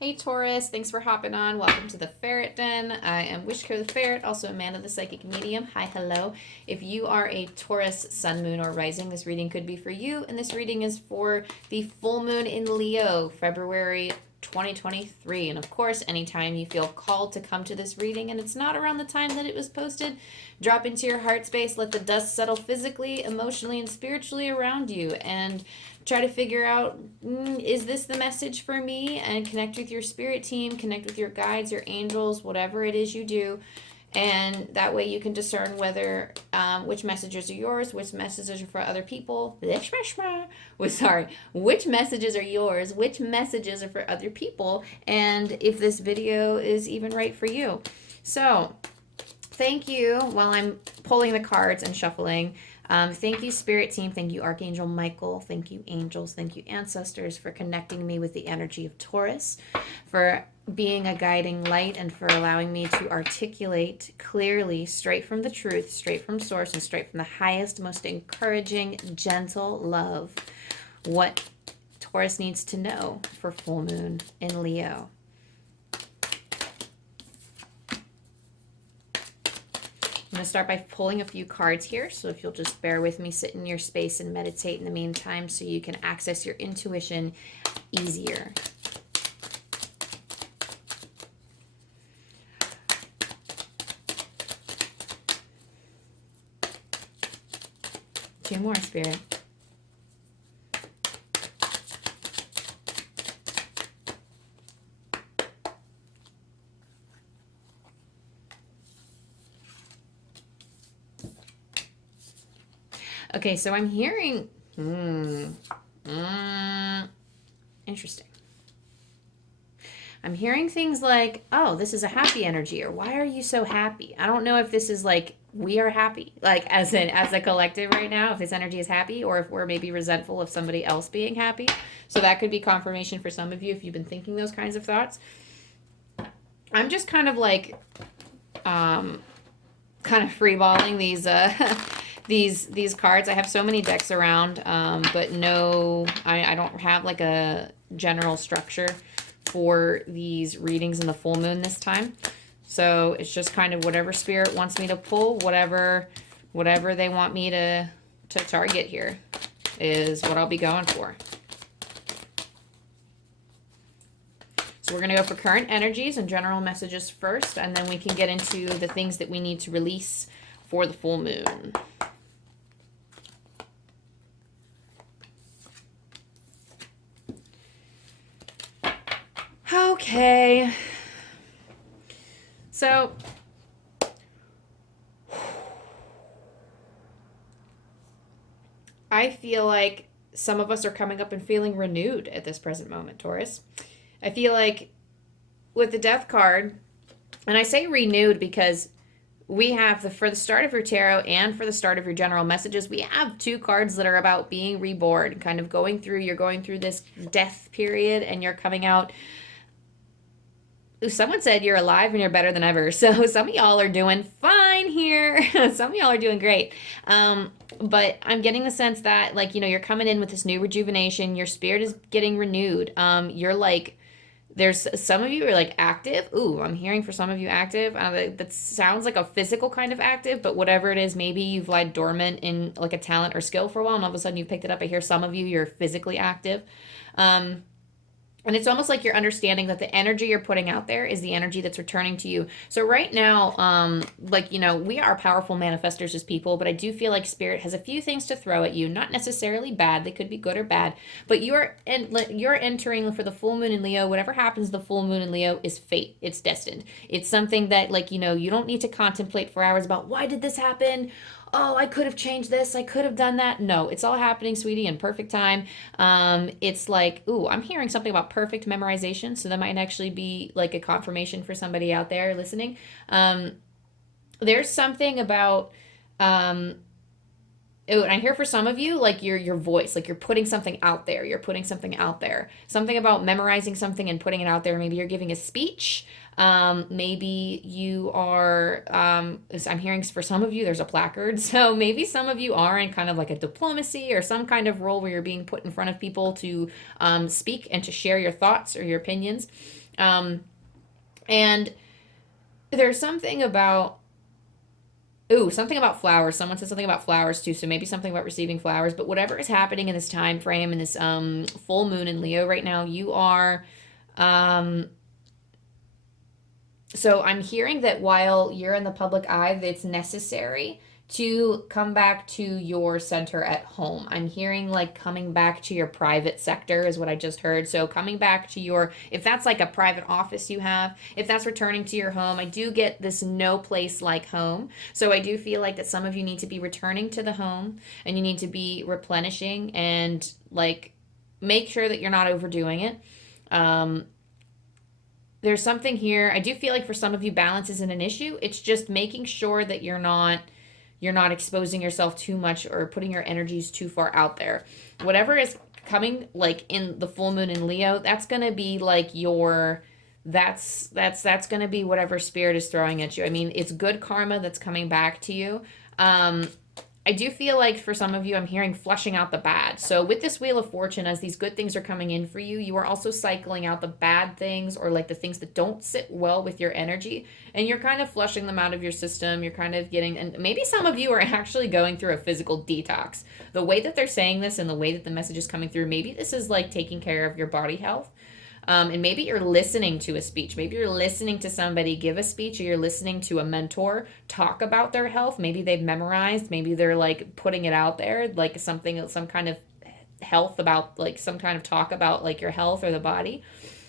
Hey Taurus, thanks for hopping on. Welcome to the Ferret Den. I am wishkotheferret, also Amanda the Psychic Medium. Hi, hello. If you are a Taurus sun, moon, or rising, this reading could be for you. And this reading is for the full moon in Leo, February 2023. And of course, anytime you feel called to come to this reading and it's not around the time that it was posted, drop into your heart space, let the dust settle physically, emotionally, and spiritually around you, and try to figure out, is this the message for me? And connect with your spirit team, connect with your guides, your angels, whatever it is you do. And that way you can discern whether which messages are yours, which messages are for other people. Which messages are yours, which messages are for other people, and if this video is even right for you. So thank you while I'm pulling the cards and shuffling. Thank you, Spirit Team. Thank you, Archangel Michael. Thank you, angels. Thank you, ancestors, for connecting me with the energy of Taurus, for being a guiding light, and for allowing me to articulate clearly, straight from the truth, straight from source, and straight from the highest, most encouraging, gentle love, what Taurus needs to know for full moon in Leo. I'm going to start by pulling a few cards here, so if you'll just bear with me, sit in your space and meditate in the meantime so you can access your intuition easier. Two more, Spirit. Okay, so I'm hearing, interesting. I'm hearing things like, oh, this is a happy energy, or why are you so happy? I don't know if this is like, we are happy, like as a collective right now, if this energy is happy, or if we're maybe resentful of somebody else being happy. So that could be confirmation for some of you if you've been thinking those kinds of thoughts. I'm just kind of like, kind of freeballing these, these cards. I have so many decks around, but no, I don't have like a general structure for these readings in the full moon this time. So it's just kind of whatever spirit wants me to pull, whatever they want me to target here is what I'll be going for. So we're going to go for current energies and general messages first, and then we can get into the things that we need to release for the full moon. Okay, so I feel like some of us are coming up and feeling renewed at this present moment, Taurus. I feel like with the Death card, and I say renewed because we have for the start of your tarot and for the start of your general messages, we have two cards that are about being reborn, kind of you're going through this death period and you're coming out. Someone said you're alive and you're better than ever. So some of y'all are doing fine here. Some of y'all are doing great. But I'm getting the sense that, like, you're coming in with this new rejuvenation. Your spirit is getting renewed. You're like, there's some of you are like active. Ooh, I'm hearing for some of you active. That sounds like a physical kind of active, but whatever it is, maybe you've lied dormant in like a talent or skill for a while, and all of a sudden you picked it up. I hear some of you, you're physically active. And it's almost like you're understanding that the energy you're putting out there is the energy that's returning to you. So right now, we are powerful manifestors as people, but I do feel like Spirit has a few things to throw at you. Not necessarily bad. They could be good or bad. But you're entering for the full moon in Leo. Whatever happens the full moon in Leo is fate. It's destined. It's something that, you don't need to contemplate for hours about, why did this happen? Oh, I could have changed this, I could have done that. No, it's all happening, sweetie, in perfect time. It's like, ooh, I'm hearing something about perfect memorization, so that might actually be like a confirmation for somebody out there listening. There's something about, and I hear for some of you, like your voice, like you're putting something out there. You're putting something out there. Something about memorizing something and putting it out there. Maybe you're giving a speech. Maybe you are, I'm hearing for some of you, there's a placard. So maybe some of you are in kind of like a diplomacy or some kind of role where you're being put in front of people to speak and to share your thoughts or your opinions. And there's something about, ooh, something about flowers. Someone said something about flowers too, so maybe something about receiving flowers. But whatever is happening in this time frame, in this full moon in Leo right now, you are um so I'm hearing that while you're in the public eye, that it's necessary to come back to your center at home. I'm hearing like coming back to your private sector is what I just heard. So coming back to your, if that's like a private office you have, if that's returning to your home, I do get this no place like home. So I do feel like that some of you need to be returning to the home, and you need to be replenishing and like make sure that you're not overdoing it. Um, there's something here. I do feel like for some of you balance isn't an issue. It's just making sure that you're not exposing yourself too much or putting your energies too far out there. Whatever is coming like in the full moon in Leo, that's going to be like your that's going to be whatever spirit is throwing at you. I mean, it's good karma that's coming back to you. I do feel like for some of you, I'm hearing flushing out the bad. So with this Wheel of Fortune, as these good things are coming in for you, you are also cycling out the bad things, or like the things that don't sit well with your energy, and you're kind of flushing them out of your system. You're kind of getting, and maybe some of you are actually going through a physical detox. The way that they're saying this and the way that the message is coming through, maybe this is like taking care of your body health. And maybe you're listening to a speech. Maybe you're listening to somebody give a speech, or you're listening to a mentor talk about their health. Maybe they've memorized. Maybe they're like putting it out there, like something, some kind of health about, like some kind of talk about like your health or the body.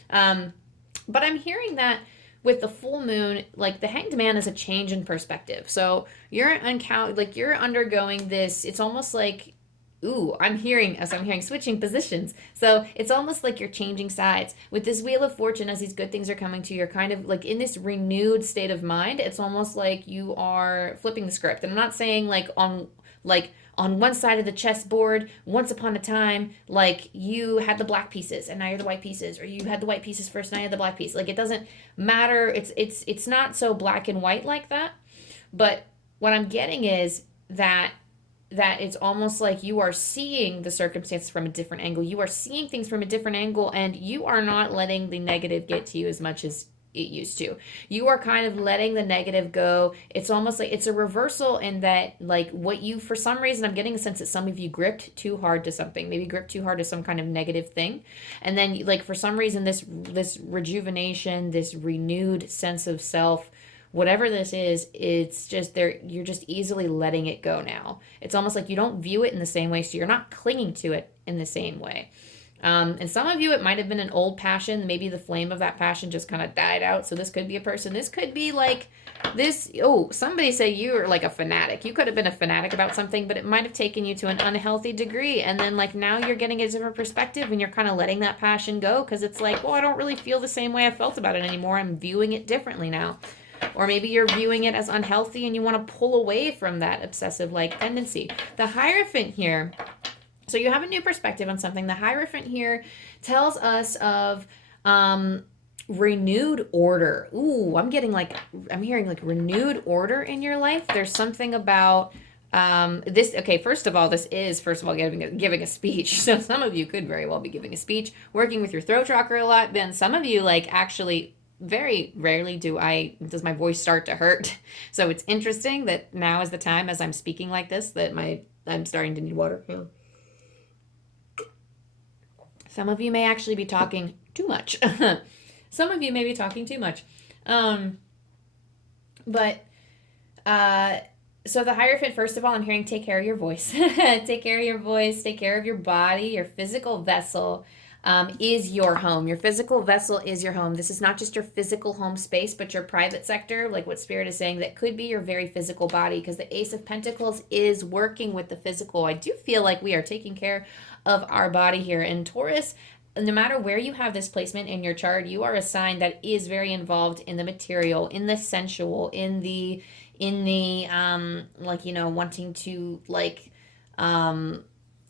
But I'm hearing that with the full moon, like the Hanged Man is a change in perspective. So you're undergoing this. It's almost like, ooh, I'm hearing switching positions. So it's almost like you're changing sides. With this Wheel of Fortune, as these good things are coming to you, you're kind of like in this renewed state of mind. It's almost like you are flipping the script. And I'm not saying like on one side of the chessboard, once upon a time, like you had the black pieces and now you're the white pieces, or you had the white pieces first, now you have the black piece. Like it doesn't matter. It's not so black and white like that. But what I'm getting is that it's almost like you are seeing the circumstances from a different angle. You are seeing things from a different angle, and you are not letting the negative get to you as much as it used to. You are kind of letting the negative go. It's almost like it's a reversal in that, like, what you, for some reason, I'm getting a sense that some of you gripped too hard to something, maybe gripped too hard to some kind of negative thing. And then, like, for some reason, this rejuvenation, this renewed sense of self, whatever this is, it's just there, you're just easily letting it go now. It's almost like you don't view it in the same way, so you're not clinging to it in the same way. And some of you, it might have been an old passion. Maybe the flame of that passion just kind of died out. So this could be a person. This could be like this. Oh, somebody say you are like a fanatic. You could have been a fanatic about something, but it might have taken you to an unhealthy degree. And then like now you're getting a different perspective, and you're kind of letting that passion go, because it's like, well, I don't really feel the same way I felt about it anymore. I'm viewing it differently now. Or maybe you're viewing it as unhealthy and you want to pull away from that obsessive like tendency. The Hierophant here, so you have a new perspective on something. The Hierophant here tells us of renewed order. Ooh, I'm hearing like renewed order in your life. There's something about this. Okay, first of all, giving a speech. So some of you could very well be giving a speech, working with your throat chakra a lot. Then some of you like actually very rarely does my voice start to hurt. So it's interesting that now is the time, as I'm speaking like this, that I'm starting to need water. Yeah. Some of you may actually be talking too much. Some of you may be talking too much. So the Hierophant, first of all, I'm hearing take care of your voice. Take care of your voice, take care of your body. Your physical vessel is your home. Your physical vessel is your home. This is not just your physical home space, but your private sector, like what Spirit is saying, that could be your very physical body, because the Ace of Pentacles is working with the physical. I do feel like we are taking care of our body here. And Taurus, no matter where you have this placement in your chart, you are a sign that is very involved in the material, in the sensual, in the wanting to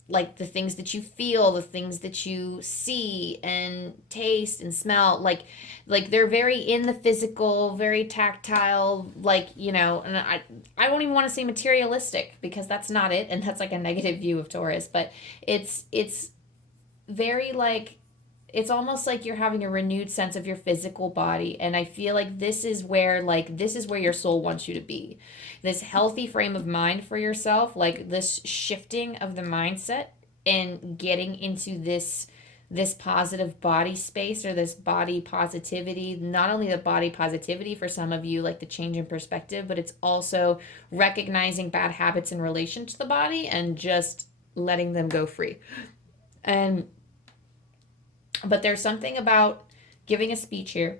like the things that you feel, the things that you see and taste and smell, like they're very in the physical, very tactile, and I don't even want to say materialistic, because that's not it, and that's like a negative view of Taurus, but it's very like it's almost like you're having a renewed sense of your physical body, and I feel like this is where your soul wants you to be. This healthy frame of mind for yourself, like this shifting of the mindset and getting into this positive body space, or this body positivity. Not only the body positivity for some of you, like the change in perspective, but it's also recognizing bad habits in relation to the body and just letting them go free. And but there's something about giving a speech here.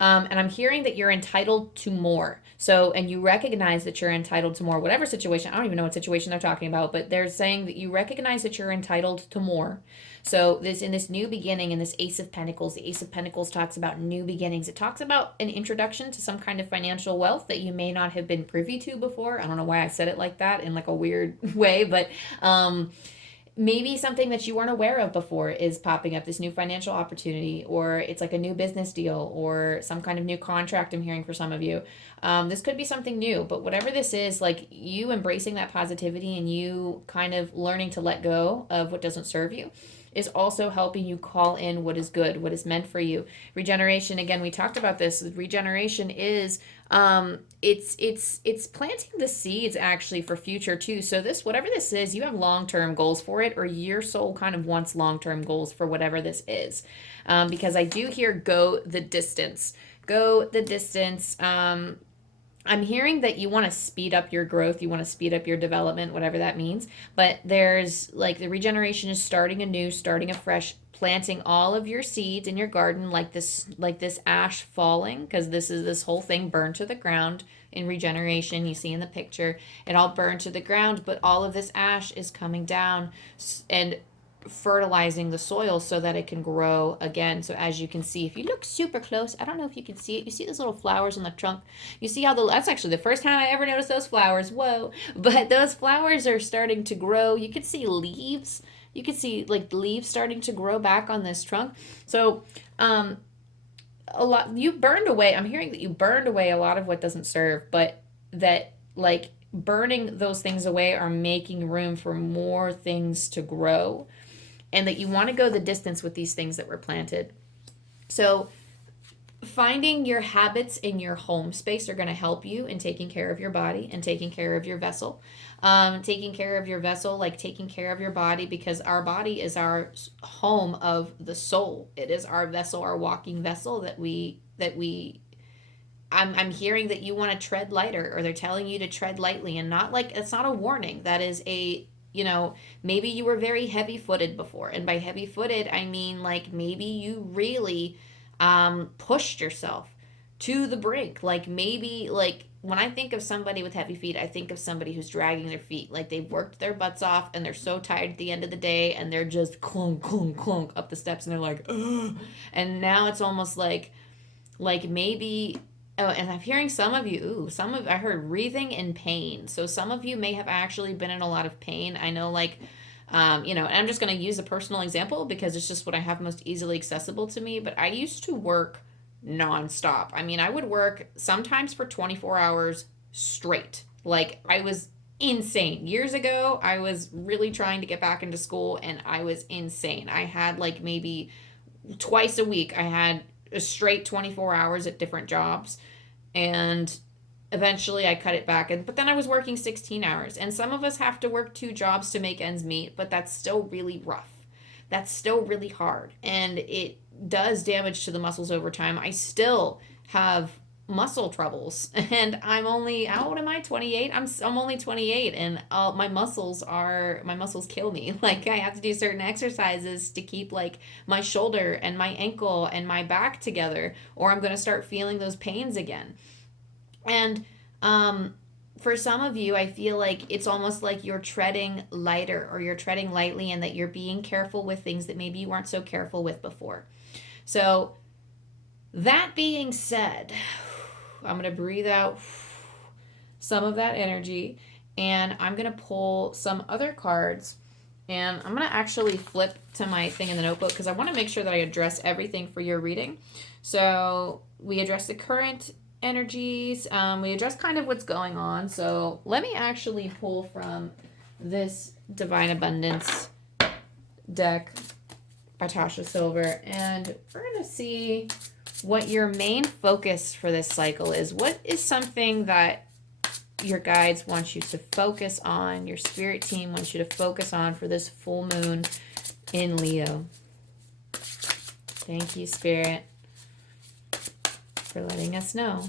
And I'm hearing that you're entitled to more. So, and you recognize that you're entitled to more, whatever situation. I don't even know what situation they're talking about, but they're saying that you recognize that you're entitled to more. So, in this new beginning, in this Ace of Pentacles, the Ace of Pentacles talks about new beginnings. It talks about an introduction to some kind of financial wealth that you may not have been privy to before. I don't know why I said it like that in like a weird way, but maybe something that you weren't aware of before is popping up, this new financial opportunity, or it's like a new business deal or some kind of new contract I'm hearing for some of you. This could be something new, but whatever this is, like you embracing that positivity and you kind of learning to let go of what doesn't serve you is also helping you call in what is good, what is meant for you. Regeneration, again, we talked about this. Regeneration is it's planting the seeds actually for future too. So this, whatever this is, you have long-term goals for it, or your soul kind of wants long-term goals for whatever this is. Because I do hear go the distance. Go the distance. I'm hearing that you want to speed up your growth, you want to speed up your development, whatever that means. But there's like the regeneration is starting anew, starting afresh, planting all of your seeds in your garden like this ash falling, because this whole thing burned to the ground in regeneration. You see in the picture, it all burned to the ground, but all of this ash is coming down and fertilizing the soil so that it can grow again. So as you can see, if you look super close, I don't know if you can see it, you see those little flowers on the trunk. You see how that's actually the first time I ever noticed those flowers. Whoa. But those flowers are starting to grow. You can see leaves. You can see like leaves starting to grow back on this trunk. So a lot, you burned away, I'm hearing that you burned away a lot of what doesn't serve, but that like burning those things away are making room for more things to grow, and that you want to go the distance with these things that were planted. So finding your habits in your home space are going to help you in taking care of your body and taking care of your vessel. Taking care of your vessel, like taking care of your body, because our body is our home of the soul. It is our vessel, our walking vessel I'm hearing that you want to tread lighter, or they're telling you to tread lightly, and not like, it's not a warning. That is a, maybe you were very heavy footed before. And by heavy footed, I mean like maybe you really pushed yourself to the brink. Like maybe, like when I think of somebody with heavy feet, I think of somebody who's dragging their feet. Like they've worked their butts off and they're so tired at the end of the day, and they're just clunk, clunk, clunk up the steps, and they're like, ugh. And now it's almost like maybe. Oh, and I'm hearing some of you, I heard wreathing in pain. So some of you may have actually been in a lot of pain. I know, like, and I'm just going to use a personal example because it's just what I have most easily accessible to me. But I used to work nonstop. I mean, I would work sometimes for 24 hours straight. Like, I was insane. Years ago, I was really trying to get back into school, and I was insane. I had, like, maybe twice a week, I had a straight 24 hours at different jobs, and eventually I cut it back, but then I was working 16 hours, and some of us have to work 2 jobs to make ends meet, but that's still really rough. That's still really hard, and it does damage to the muscles over time. I still have muscle troubles, and I'm only, how old am I? 28. I'm only 28, and my muscles kill me. Like, I have to do certain exercises to keep like my shoulder and my ankle and my back together, or I'm going to start feeling those pains again. And for some of you, I feel like it's almost like you're treading lighter, or you're treading lightly, and that you're being careful with things that maybe you weren't so careful with before. So that being said, I'm going to breathe out some of that energy, and I'm going to pull some other cards, and I'm going to actually flip to my thing in the notebook because I want to make sure that I address everything for your reading. So we address the current energies, we address kind of what's going on. So let me actually pull from this Divine Abundance deck our Tosha Silver, and we're going to see what your main focus for this cycle is. What is something that your guides want you to focus on, your spirit team wants you to focus on for this full moon in Leo? Thank you, Spirit, for letting us know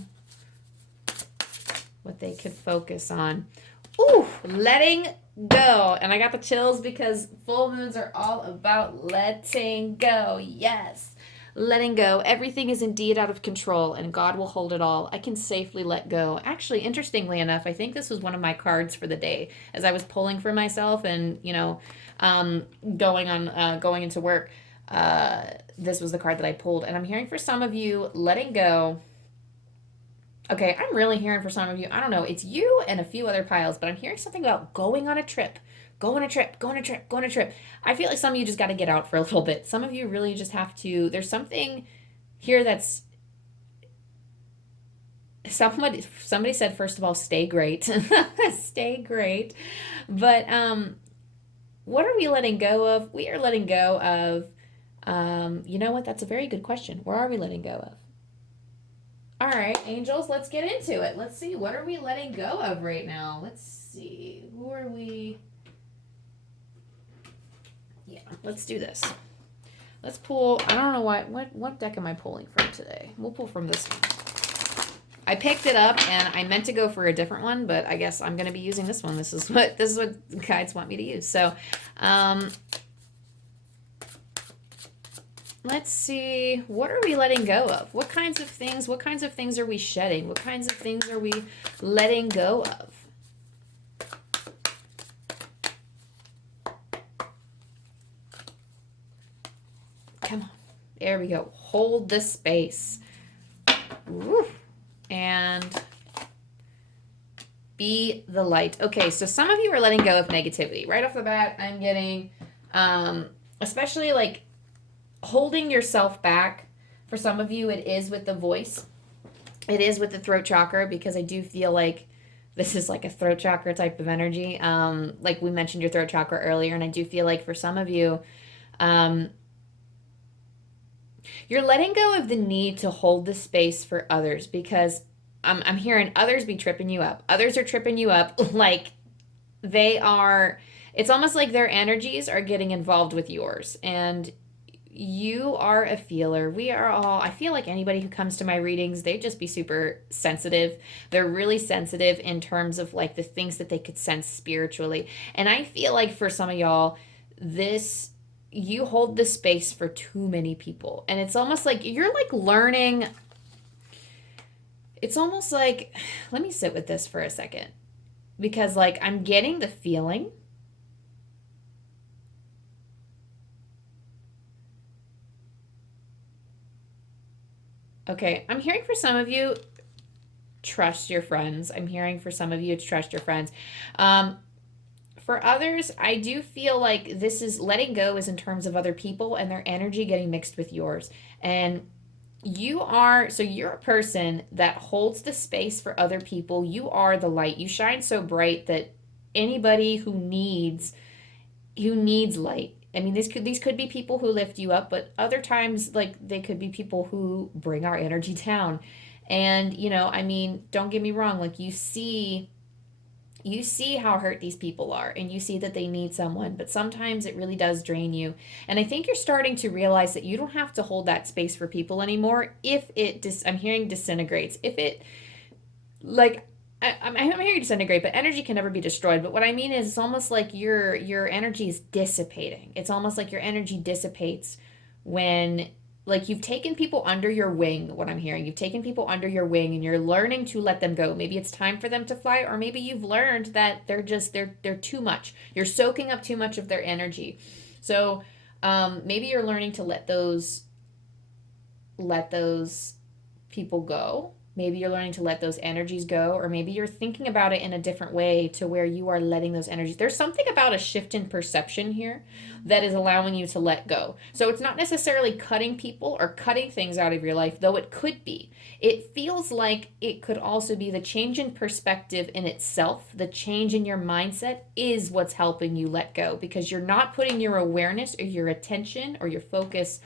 what they could focus on. Ooh, letting go. And I got the chills because full moons are all about letting go. Yes. Letting go. Everything is indeed out of control, and God will hold it all. I can safely let go. Actually, interestingly enough, I think this was one of my cards for the day as I was pulling for myself and, going into work. This was the card that I pulled, and I'm hearing for some of you, letting go. Okay, I'm really hearing for some of you, I don't know, it's you and a few other piles, but I'm hearing something about going on a trip. Go on a trip. I feel like some of you just got to get out for a little bit. Some of you really just have to, there's something here that's, somebody said, first of all, stay great. Stay great. But what are we letting go of? We are letting go of, you know what? That's a very good question. Where are we letting go of? All right, angels, let's get into it. Let's see. What are we letting go of right now? Let's see. Who are we? Yeah, let's do this. Let's pull, I don't know what deck am I pulling from today? We'll pull from this one. I picked it up and I meant to go for a different one, but I guess I'm going to be using this one. This is what guides want me to use. So, let's see. What are we letting go of? What kinds of things are we shedding? What kinds of things are we letting go of? Come on. There we go. Hold the space. Woo. And be the light. Okay, so some of you are letting go of negativity. Right off the bat, I'm getting, especially like holding yourself back. For some of you, it is with the voice. It is with the throat chakra, because I do feel like this is like a throat chakra type of energy. Like we mentioned your throat chakra earlier, and I do feel like for some of you, you're letting go of the need to hold the space for others, because I'm hearing others be tripping you up. Others are tripping you up like it's almost like their energies are getting involved with yours. And you are a feeler. We are all, I feel like anybody who comes to my readings, they just be super sensitive. They're really sensitive in terms of like the things that they could sense spiritually. And I feel like for some of y'all, you hold the space for too many people. And it's almost like you're like learning. It's almost like, let me sit with this for a second, because like I'm getting the feeling. Okay, I'm hearing for some of you, trust your friends. I'm hearing for some of you to trust your friends. For others, I do feel like this is letting go is in terms of other people and their energy getting mixed with yours. And you're a person that holds the space for other people. You are the light. You shine so bright that anybody who needs light. I mean, these could be people who lift you up, but other times, like, they could be people who bring our energy down. And, I mean, don't get me wrong, like, you see how hurt these people are, and you see that they need someone, but sometimes it really does drain you. And I think you're starting to realize that you don't have to hold that space for people anymore if I'm hearing disintegrates. If it, like, I'm hearing disintegrate, but energy can never be destroyed. But what I mean is, it's almost like your energy is dissipating. It's almost like your energy dissipates when, like, you've taken people under your wing. What I'm hearing, you've taken people under your wing, and you're learning to let them go. Maybe it's time for them to fly, or maybe you've learned that they're too much. You're soaking up too much of their energy. So maybe you're learning to let those people go. Maybe you're learning to let those energies go, or maybe you're thinking about it in a different way to where you are letting those energies. There's something about a shift in perception here that is allowing you to let go. So it's not necessarily cutting people or cutting things out of your life, though it could be. It feels like it could also be the change in perspective in itself. The change in your mindset is what's helping you let go, because you're not putting your awareness or your attention or your focus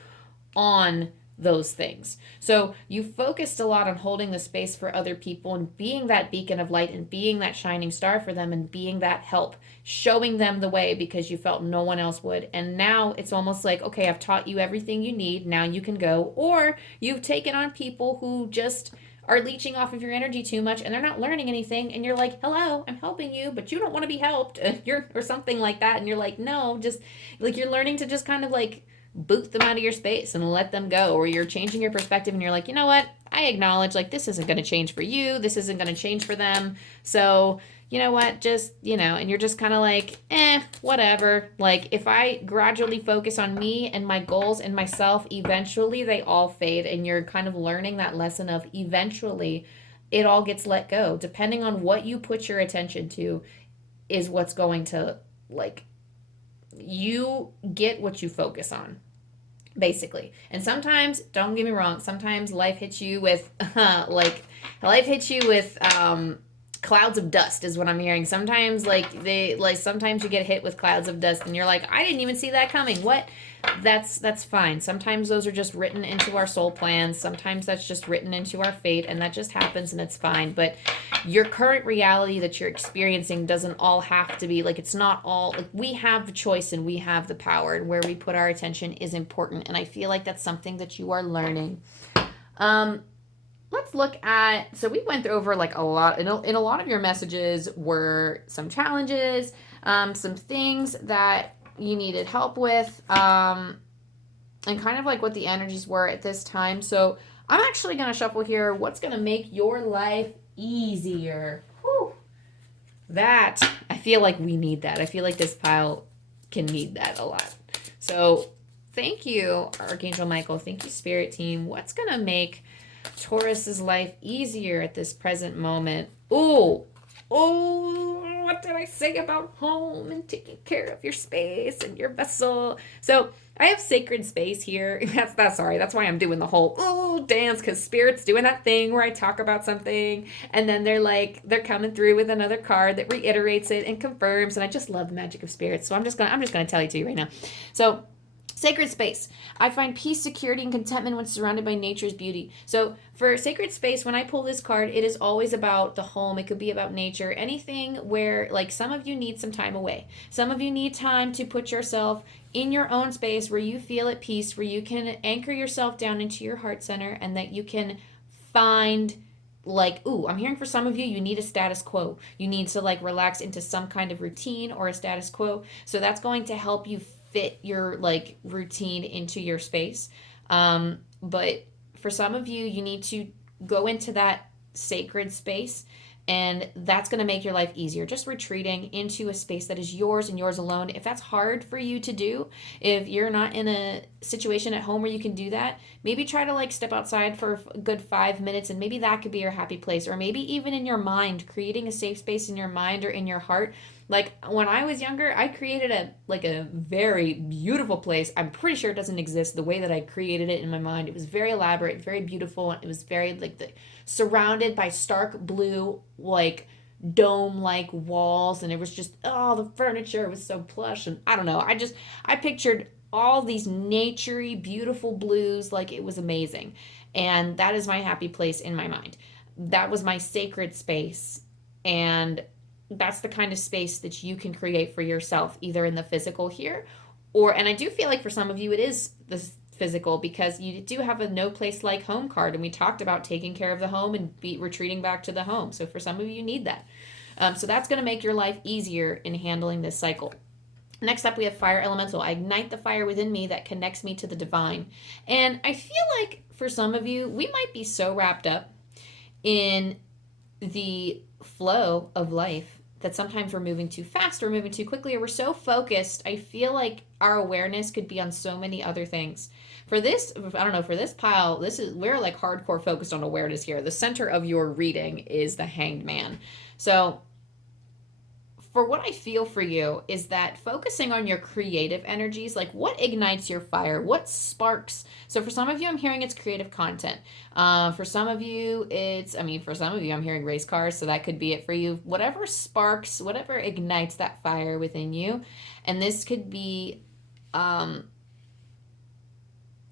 on those things. So you focused a lot on holding the space for other people and being that beacon of light and being that shining star for them and being that help, showing them the way because you felt no one else would. And now it's almost like, okay, I've taught you everything you need. Now you can go. Or you've taken on people who just are leeching off of your energy too much and they're not learning anything, and you're like, hello, I'm helping you, but you don't want to be helped. You're or something like that, and you're like, no, just like you're learning to just kind of like boot them out of your space and let them go. Or you're changing your perspective and you're like, you know what, I acknowledge like this isn't going to change for you, this isn't going to change for them, so you know what, just and you're just kind of like, whatever. Like if I gradually focus on me and my goals and myself, eventually they all fade, and you're kind of learning that lesson of eventually it all gets let go. Depending on what you put your attention to is what's going to, like, you get what you focus on, basically. And sometimes, don't get me wrong, sometimes life hits you with clouds of dust is what I'm hearing. Sometimes sometimes you get hit with clouds of dust and you're like, I didn't even see that coming. What? That's fine. Sometimes those are just written into our soul plans. Sometimes that's just written into our fate, and that just happens and it's fine. But your current reality that you're experiencing doesn't all have to be like, it's not all like, we have the choice and we have the power, and where we put our attention is important. And I feel like that's something that you are learning. Let's look at, so we went over like a lot, in a lot of your messages were some challenges, some things that you needed help with, and kind of like what the energies were at this time. So I'm actually going to shuffle here what's going to make your life easier. Whew. That, I feel like we need that. I feel like this pile can need that a lot. So thank you, Archangel Michael. Thank you, Spirit Team. What's going to make Taurus's life easier at this present moment? Oh, what did I say about home and taking care of your space and your vessel? So I have sacred space here. That's why I'm doing the whole dance, because Spirit's doing that thing where I talk about something and then they're coming through with another card that reiterates it and confirms, and I just love the magic of Spirit. So I'm just gonna tell it to you right now. So sacred space. I find peace, security, and contentment when surrounded by nature's beauty. So for sacred space, when I pull this card, it is always about the home. It could be about nature, anything where, like, some of you need some time away. Some of you need time to put yourself in your own space where you feel at peace, where you can anchor yourself down into your heart center, and that you can find, like, I'm hearing for some of you, you need a status quo. You need to like relax into some kind of routine or a status quo. So that's going to help you fit your like routine into your space. But for some of you, you need to go into that sacred space, and that's going to make your life easier. Just retreating into a space that is yours and yours alone. If that's hard for you to do, if you're not in a situation at home where you can do that, maybe try to like step outside for a good 5 minutes, and maybe that could be your happy place. Or maybe even in your mind, creating a safe space in your mind or in your heart. Like when I was younger, I created a very beautiful place. I'm pretty sure it doesn't exist the way that I created it in my mind. It was very elaborate, very beautiful. It was very surrounded by stark blue, like dome-like walls, and it was just, the furniture was so plush, and I don't know. I pictured all these naturey, beautiful blues, like it was amazing. And that is my happy place in my mind. That was my sacred space. And that's the kind of space that you can create for yourself, either in the physical here, and I do feel like for some of you it is the physical, because you do have a no place like home card, and we talked about taking care of the home and retreating back to the home. So for some of you need that. So that's going to make your life easier in handling this cycle. Next up, we have fire elemental. I ignite the fire within me that connects me to the divine. And I feel like for some of you, we might be so wrapped up in the flow of life that sometimes we're moving too fast, or moving too quickly, or we're so focused. I feel like our awareness could be on so many other things. For this, I don't know, for this pile, we're like hardcore focused on awareness here. The center of your reading is the Hanged Man. So for what I feel for you is that focusing on your creative energies, like what ignites your fire, what sparks. So for some of you, I'm hearing it's creative content. For some of you, for some of you, I'm hearing race cars, so that could be it for you. Whatever sparks, whatever ignites that fire within you. And this could be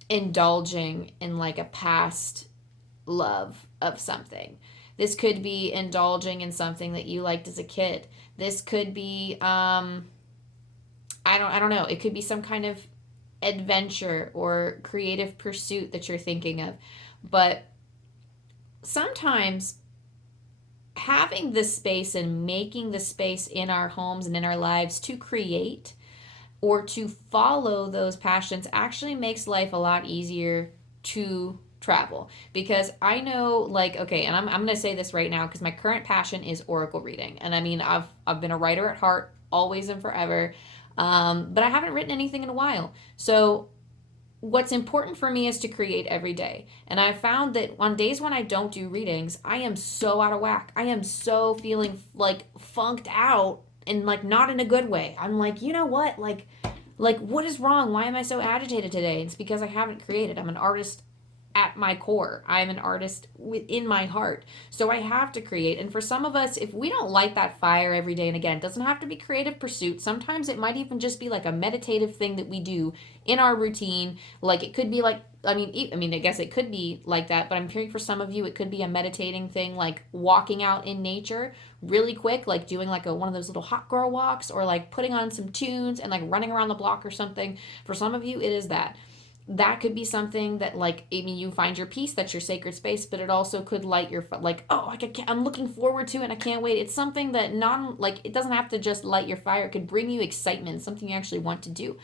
indulging in like a past love of something. This could be indulging in something that you liked as a kid. This could be I don't know. It could be some kind of adventure or creative pursuit that you're thinking of. But sometimes having the space and making the space in our homes and in our lives to create or to follow those passions actually makes life a lot easier to travel. Because I know, like, okay, and I'm going to say this right now because my current passion is oracle reading. And I mean, I've been a writer at heart always and forever, but I haven't written anything in a while. So what's important for me is to create every day. And I found that on days when I don't do readings, I am so out of whack. I am so feeling like funked out, and like not in a good way. I'm like, you know what? Like what is wrong? Why am I so agitated today? It's because I haven't created. I'm an artist at my core. I'm an artist within my heart. So I have to create. And for some of us, if we don't light that fire every day, and again, it doesn't have to be creative pursuit. Sometimes it might even just be like a meditative thing that we do in our routine. Like it could be like, I mean, I guess it could be like that, but I'm hearing for some of you, it could be a meditating thing, like walking out in nature really quick, like doing like one of those little hot girl walks, or like putting on some tunes and like running around the block or something. For some of you, it is that could be something that, like, I mean, you find your peace, that's your sacred space, but it also could light your, like, oh, I'm looking forward to it and I can't wait. It's something that it doesn't have to just light your fire. It could bring you excitement, something you actually want to do.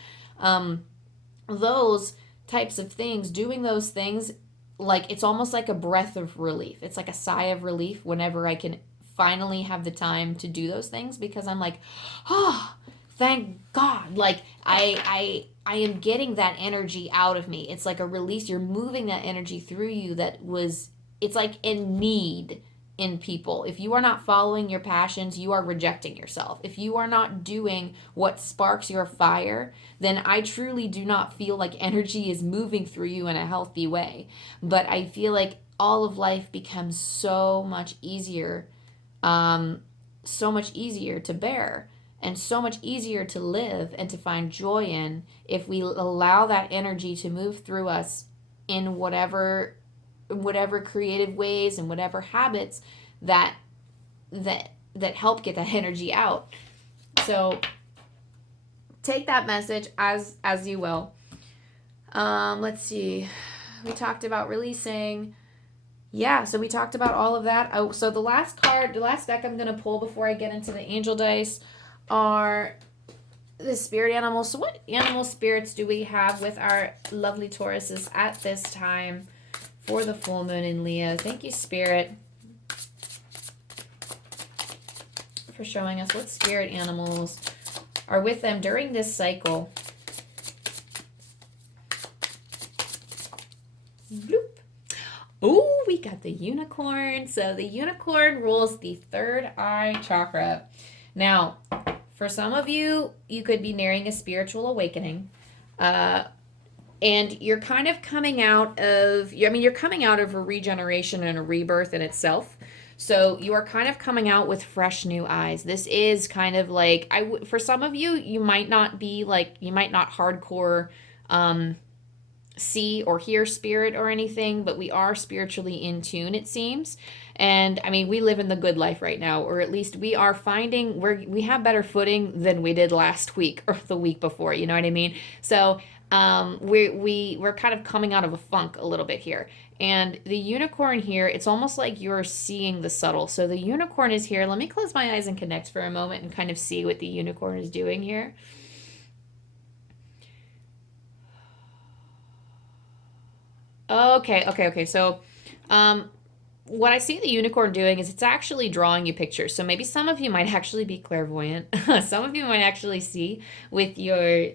Those types of things, doing those things, like, it's almost like a breath of relief. It's like a sigh of relief whenever I can finally have the time to do those things, because I'm like, oh, thank God. Like, I am getting that energy out of me. It's like a release. You're moving that energy through you it's like in need in people. If you are not following your passions, you are rejecting yourself. If you are not doing what sparks your fire, then I truly do not feel like energy is moving through you in a healthy way. But I feel like all of life becomes so much easier to bear, and so much easier to live and to find joy in, if we allow that energy to move through us in whatever creative ways and whatever habits that help get that energy out. So take that message as you will. Let's see. We talked about releasing. Yeah, so we talked about all of that. Oh, so the last deck I'm going to pull before I get into the angel dice are the spirit animals. So what animal spirits do we have with our lovely Tauruses at this time for the full moon in Leo? Thank you, Spirit, for showing us what spirit animals are with them during this cycle. Bloop. Oh, we got the unicorn. So the unicorn rules the third eye chakra. Now, for some of you, you could be nearing a spiritual awakening. And you're kind of coming out of, you're coming out of a regeneration and a rebirth in itself. So you are kind of coming out with fresh new eyes. This is kind of like, for some of you, you might not hardcore see or hear spirit or anything, but we are spiritually in tune, it seems. And I mean, we live in the good life right now, or at least we are finding we have better footing than we did last week or the week before, you know what I mean? So we're kind of coming out of a funk a little bit here. And the unicorn here, it's almost like you're seeing the subtle. So the unicorn is here. Let me close my eyes and connect for a moment and kind of see what the unicorn is doing here. Okay. So, what I see the unicorn doing is it's actually drawing you pictures. So maybe some of you might actually be clairvoyant. Some of you might actually see with your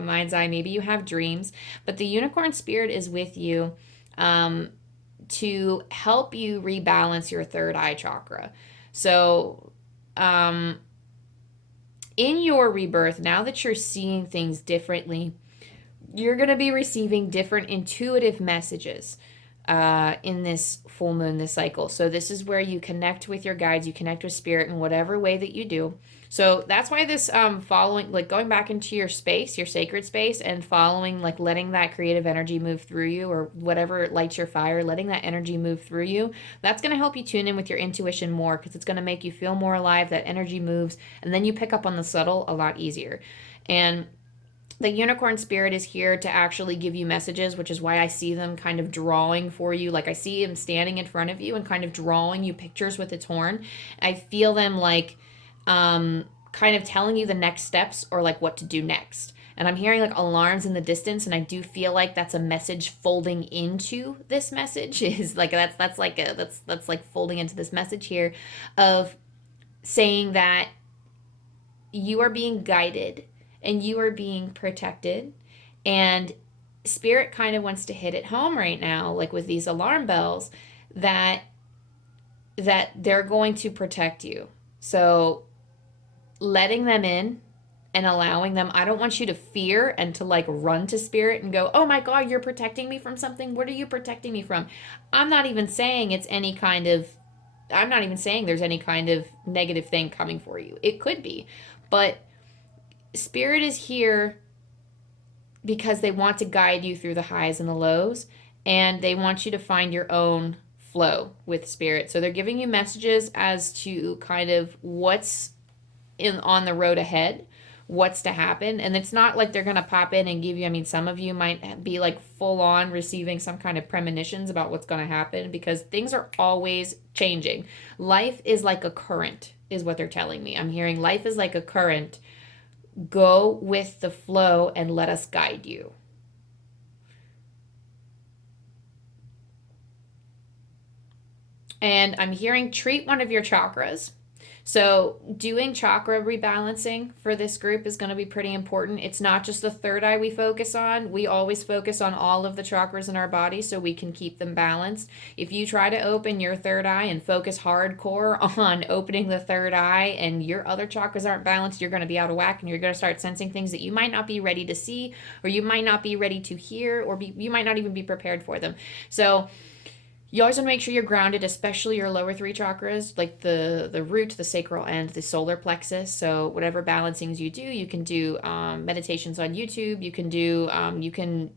mind's eye. Maybe you have dreams, but the unicorn spirit is with you to help you rebalance your third eye chakra. So, in your rebirth, now that you're seeing things differently, you're going to be receiving different intuitive messages in this full moon, this cycle. So this is where you connect with your guides, you connect with spirit in whatever way that you do. So that's why this following, like going back into your space, your sacred space, and following, like letting that creative energy move through you, or whatever lights your fire, letting that energy move through you, that's going to help you tune in with your intuition more, because it's going to make you feel more alive. That energy moves, and then you pick up on the subtle a lot easier. And the unicorn spirit is here to actually give you messages, which is why I see them kind of drawing for you. Like I see him standing in front of you and kind of drawing you pictures with its horn. I feel them like kind of telling you the next steps, or like what to do next. And I'm hearing like alarms in the distance, and I do feel like that's a message folding into this message. Is like that's like folding into this message here of saying that you are being guided and you are being protected. And spirit kind of wants to hit it home right now, like with these alarm bells, that they're going to protect you. So letting them in and allowing them, I don't want you to fear and to like run to spirit and go, oh my God, you're protecting me from something. What are you protecting me from? I'm not even saying there's any kind of negative thing coming for you. It could be, but spirit is here because they want to guide you through the highs and the lows, and they want you to find your own flow with spirit. So they're giving you messages as to kind of what's on the road ahead, what's to happen. And it's not like they're going to pop in and give you, I mean, some of you might be like full on receiving some kind of premonitions about what's going to happen, because things are always changing. Life is like a current, is what they're telling me. I'm hearing life is like a current. Go with the flow and let us guide you. And I'm hearing treat one of your chakras. So doing chakra rebalancing for this group is going to be pretty important. It's not just the third eye we focus on. We always focus on all of the chakras in our body so we can keep them balanced. If you try to open your third eye and focus hardcore on opening the third eye and your other chakras aren't balanced, you're going to be out of whack, and you're going to start sensing things that you might not be ready to see, or you might not be ready to hear, or you might not even be prepared for them. So you always want to make sure you're grounded, especially your lower three chakras, like the root, the sacral, and the solar plexus. So whatever balancings you do, you can do meditations on YouTube. You can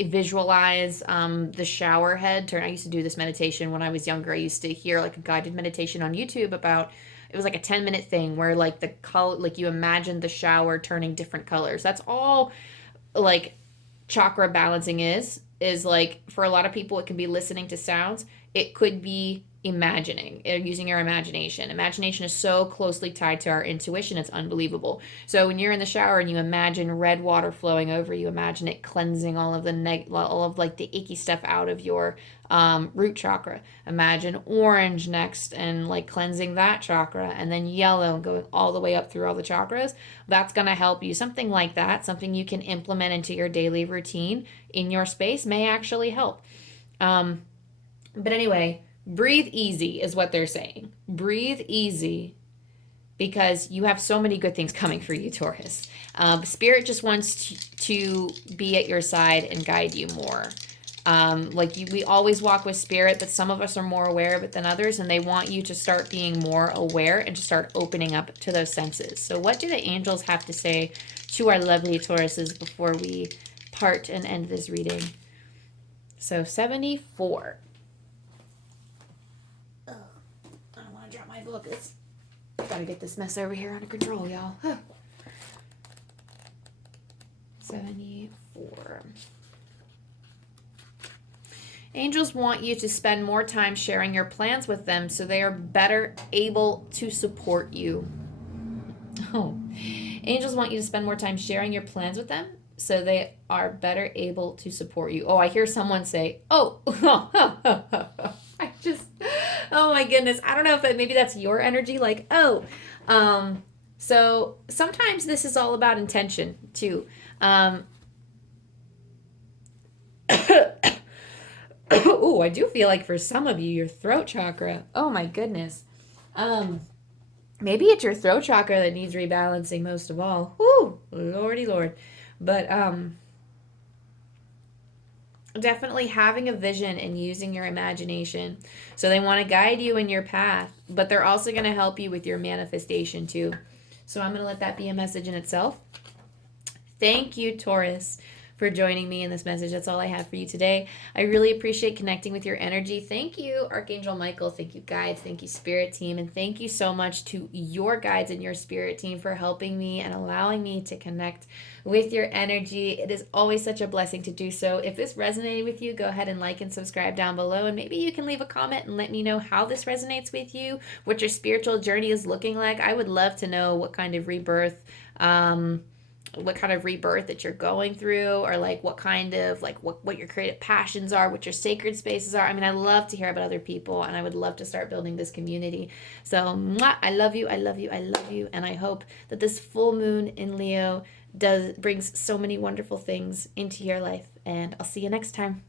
visualize the shower head. I used to do this meditation when I was younger. I used to hear like a guided meditation on YouTube about, it was like a 10-minute thing where like the color, like you imagine the shower turning different colors. That's all like chakra balancing is like, for a lot of people, it can be listening to sounds. It could be imagining, using your imagination. Imagination is so closely tied to our intuition. It's unbelievable. So when you're in the shower and you imagine red water flowing over you, imagine it cleansing all of like the icky stuff out of your root chakra. Imagine orange next and like cleansing that chakra, and then yellow and going all the way up through all the chakras. That's going to help you. Something like that, something you can implement into your daily routine in your space may actually help. But anyway, breathe easy is what they're saying. Breathe easy, because you have so many good things coming for you, Taurus. Spirit just wants to be at your side and guide you more. We always walk with spirit, but some of us are more aware of it than others, and they want you to start being more aware and to start opening up to those senses. So what do the angels have to say to our lovely Tauruses before we part and end this reading? So 74. Oh, I don't want to drop my book. Gotta get this mess over here under control, y'all. 74. Angels want you to spend more time sharing your plans with them so they are better able to support you. Oh, angels want you to spend more time sharing your plans with them so they are better able to support you. Oh, I hear someone say, oh, I my goodness. I don't know if maybe that's your energy. Like, oh, so sometimes this is all about intention too. Oh, I do feel like for some of you, your throat chakra. Oh my goodness. Maybe it's your throat chakra that needs rebalancing most of all. Whoo, lordy lord. But definitely having a vision and using your imagination. So they want to guide you in your path, but they're also going to help you with your manifestation too. So I'm going to let that be a message in itself. Thank you, Taurus, for joining me in this message. That's all I have for you today. I really appreciate connecting with your energy. Thank you, Archangel Michael. Thank you, guides. Thank you, spirit team. And thank you so much to your guides and your spirit team for helping me and allowing me to connect with your energy. It is always such a blessing to do so. If this resonated with you, go ahead and like and subscribe down below. And maybe you can leave a comment and let me know how this resonates with you, what your spiritual journey is looking like. I would love to know what kind of rebirth that you're going through, or like what kind of what your creative passions are, what your sacred spaces are. I mean, I love to hear about other people, and I would love to start building this community. So I love you, I love you, I love you, and I hope that this full moon in Leo brings so many wonderful things into your life, and I'll see you next time.